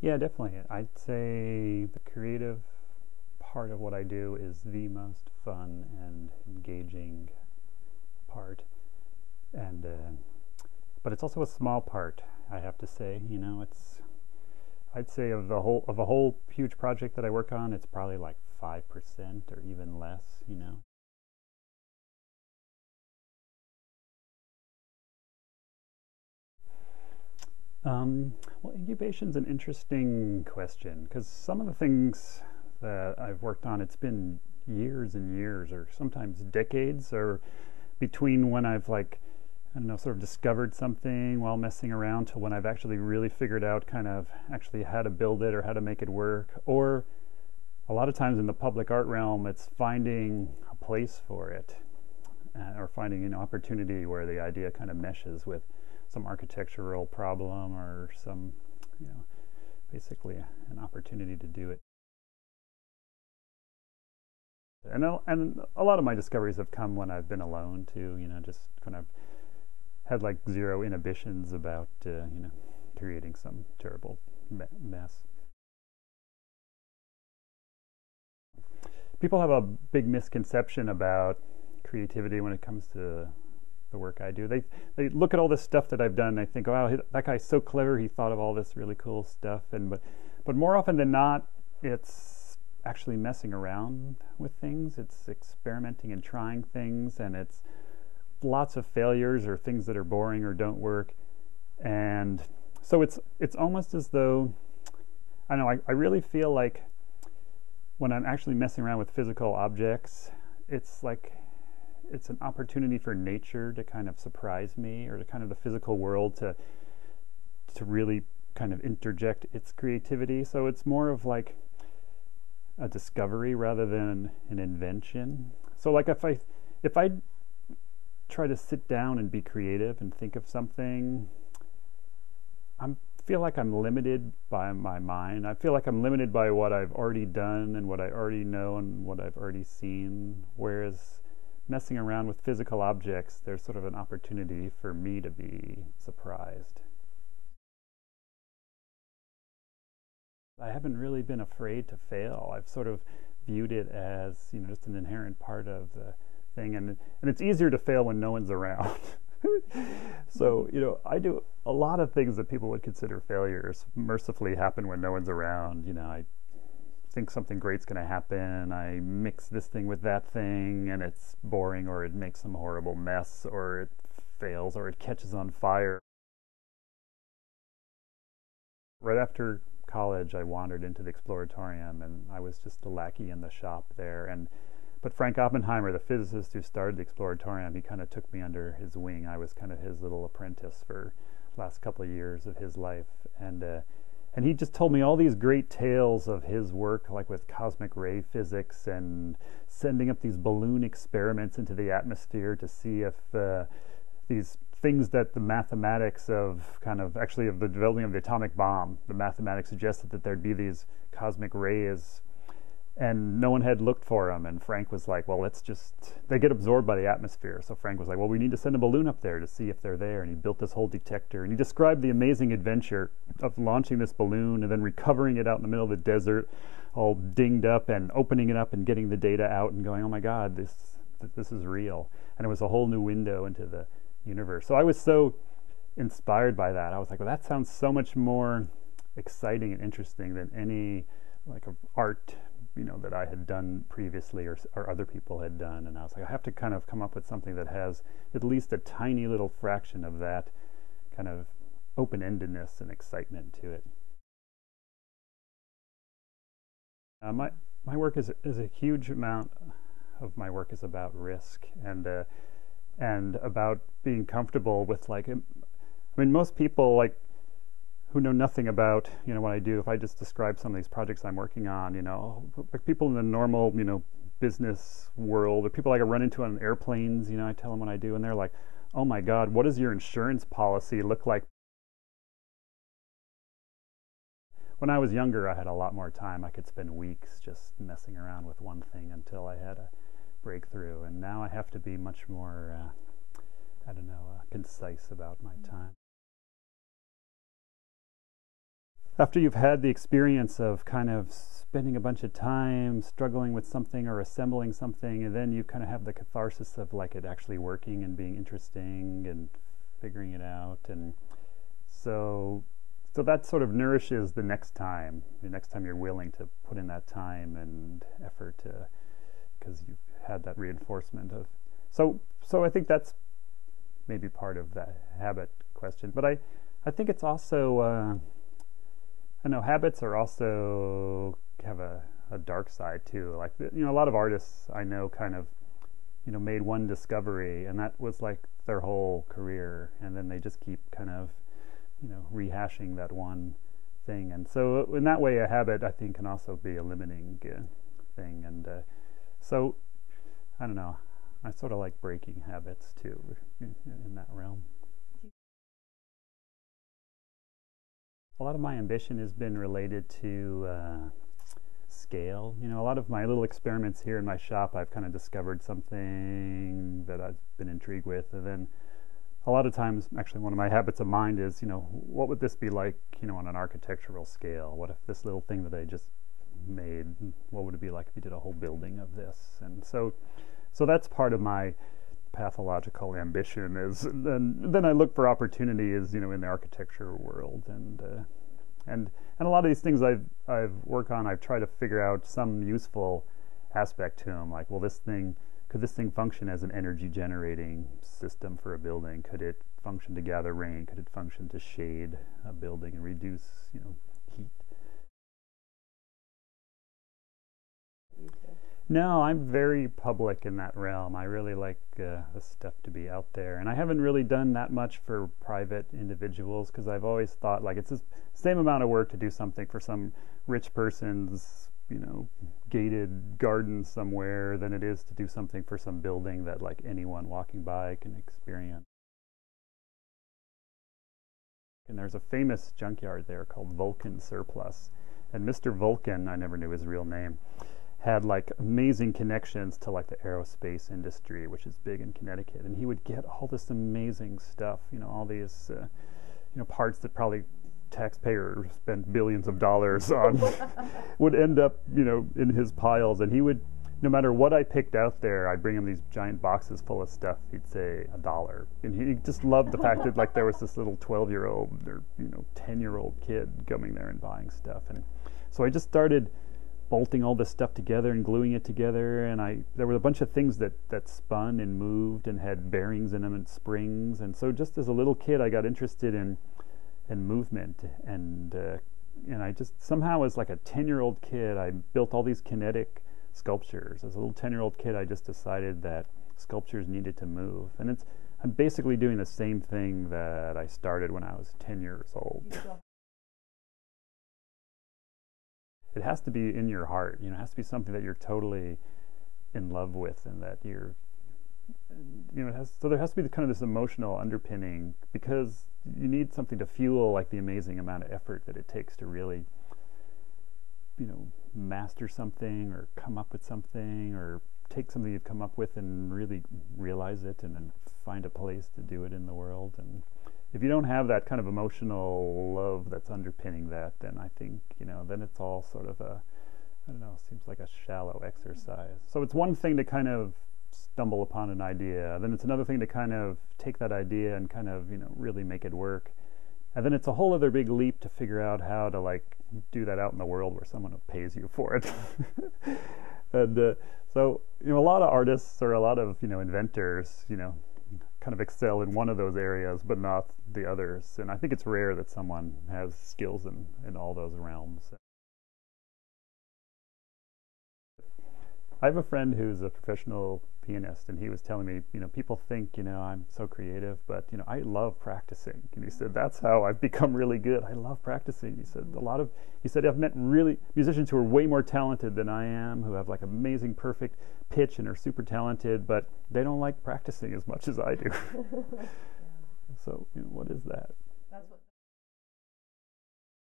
Yeah, definitely. I'd say the creative part of what I do is the most fun and engaging part, and but it's also a small part. I have to say, it's I'd say of a whole huge project that I work on, it's probably like 5% or even less. Well, incubation's an interesting question because some of the things that I've worked on, it's been years and years, or sometimes decades, or between when I've like I don't know, sort of discovered something while messing around to when I've actually really figured out kind of actually how to build it or how to make it work. Or a lot of times in the public art realm, it's finding a place for it or finding an opportunity where the idea kind of meshes with some architectural problem or some, you know, basically an opportunity to do it. And a lot of my discoveries have come when I've been alone too, just kind of had like zero inhibitions about, creating some terrible mess. People have a big misconception about creativity when it comes to the work I do. They look at all this stuff that I've done and they think, wow, that guy's so clever. He thought of all this really cool stuff. But more often than not, it's actually messing around with things. It's experimenting and trying things, and it's lots of failures or things that are boring or don't work. And so it's almost as though I don't know. I really feel like when I'm actually messing around with physical objects, it's like it's an opportunity for nature to kind of surprise me, or to kind of the physical world to really kind of interject its creativity. So it's more of like a discovery rather than an invention. So like if I try to sit down and be creative and think of something, I feel like I'm limited by my mind. I feel like I'm limited by what I've already done and what I already know and what I've already seen. Whereas messing around with physical objects, there's sort of an opportunity for me to be surprised. I haven't really been afraid to fail. I've sort of viewed it as, just an inherent part of the thing. And it's easier to fail when no one's around. So, I do a lot of things that people would consider failures mercifully happen when no one's around. I think something great's going to happen. I mix this thing with that thing and it's boring, or it makes some horrible mess, or it fails, or it catches on fire. Right after college, I wandered into the Exploratorium and I was just a lackey in the shop there. But Frank Oppenheimer, the physicist who started the Exploratorium, he kind of took me under his wing. I was kind of his little apprentice for the last couple of years of his life, and he just told me all these great tales of his work, like with cosmic ray physics and sending up these balloon experiments into the atmosphere to see if these things that the mathematics of kind of actually of the developing of the atomic bomb, the mathematics suggested that there'd be these cosmic rays, and no one had looked for them. And Frank was like, well, they get absorbed by the atmosphere. So Frank was like, well, we need to send a balloon up there to see if they're there. And he built this whole detector, and he described the amazing adventure of launching this balloon and then recovering it out in the middle of the desert, all dinged up, and opening it up and getting the data out and going, oh my God, this is real. And it was a whole new window into the universe. So I was so inspired by that. I was like, well, that sounds so much more exciting and interesting than any like art that I had done previously, or other people had done. And I was like, I have to kind of come up with something that has at least a tiny little fraction of that kind of open-endedness and excitement to it. My work is a huge amount of my work is about risk, and about being comfortable with like, I mean, most people like who know nothing about what I do. If I just describe some of these projects I'm working on, like people in the normal business world, or people like I run into on airplanes, I tell them what I do, and they're like, "Oh my God, what does your insurance policy look like?" When I was younger, I had a lot more time. I could spend weeks just messing around with one thing until I had a breakthrough, and now I have to be much more, I don't know, concise about my time. after you've had the experience of kind of spending a bunch of time struggling with something or assembling something, and then you kind of have the catharsis of like it actually working and being interesting and figuring it out, and so that sort of nourishes the next time you're willing to put in that time and effort, because you've had that reinforcement of so I think that's maybe part of that habit question. But I think it's also I know habits are also have a dark side too. Like, a lot of artists I know kind of made one discovery, and that was like their whole career, and then they just keep kind of rehashing that one thing. And so in that way, a habit, I think, can also be a limiting thing. And so I don't know, I sort of like breaking habits too in that realm. A lot of my ambition has been related to scale. A lot of my little experiments here in my shop, I've kind of discovered something that I've been intrigued with, and then a lot of times, actually, one of my habits of mind is, what would this be like, on an architectural scale? What if this little thing that I just made, what would it be like if you did a whole building of this? And so that's part of my pathological ambition is, then I look for opportunities, in the architecture world, and a lot of these things I've worked on, I've tried to figure out some useful aspect to them, like, well, could this thing function as an energy generating system for a building? Could it function to gather rain? Could it function to shade a building and reduce, heat? No, I'm very public in that realm. I really like the stuff to be out there, and I haven't really done that much for private individuals, because I've always thought like it's the same amount of work to do something for some rich person's gated garden somewhere than it is to do something for some building that like anyone walking by can experience. And there's a famous junkyard there called Vulcan Surplus, and Mr. Vulcan, I never knew his real name, had like amazing connections to like the aerospace industry, which is big in Connecticut, and he would get all this amazing stuff, all these parts that probably taxpayers spent billions of dollars on would end up in his piles. And he would, no matter what I picked out there, I'd bring him these giant boxes full of stuff. He'd say $1, and he just loved the fact that like there was this little 12-year-old or 10-year-old kid coming there and buying stuff. And so I just started bolting all this stuff together and gluing it together, and there were a bunch of things that spun and moved and had bearings in them and springs. And so just as a little kid, I got interested in movement, and I just somehow, as like a 10-year-old kid, I built all these kinetic sculptures. As a little 10-year-old kid, I just decided that sculptures needed to move, and I'm basically doing the same thing that I started when I was 10 years old. It has to be in your heart, it has to be something that you're totally in love with, and that you're, so there has to be kind of this emotional underpinning, because you need something to fuel like the amazing amount of effort that it takes to really, master something or come up with something, or take something you've come up with and really realize it and then find a place to do it in the world. And if you don't have that kind of emotional love that's underpinning that, then I think, then it's all sort of seems like a shallow exercise. So it's one thing to kind of stumble upon an idea, then it's another thing to kind of take that idea and kind of, really make it work. And then it's a whole other big leap to figure out how to like do that out in the world where someone pays you for it. And so, a lot of artists or a lot of, inventors, kind of excel in one of those areas, but not the others. And I think it's rare that someone has skills in all those realms. I have a friend who's a professional pianist, and he was telling me, people think, I'm so creative, but, I love practicing. And he said, that's how I've become really good. I love practicing. He said, I've met really musicians who are way more talented than I am, who have like amazing, perfect pitch and are super talented, but they don't like practicing as much as I do. So, what is that?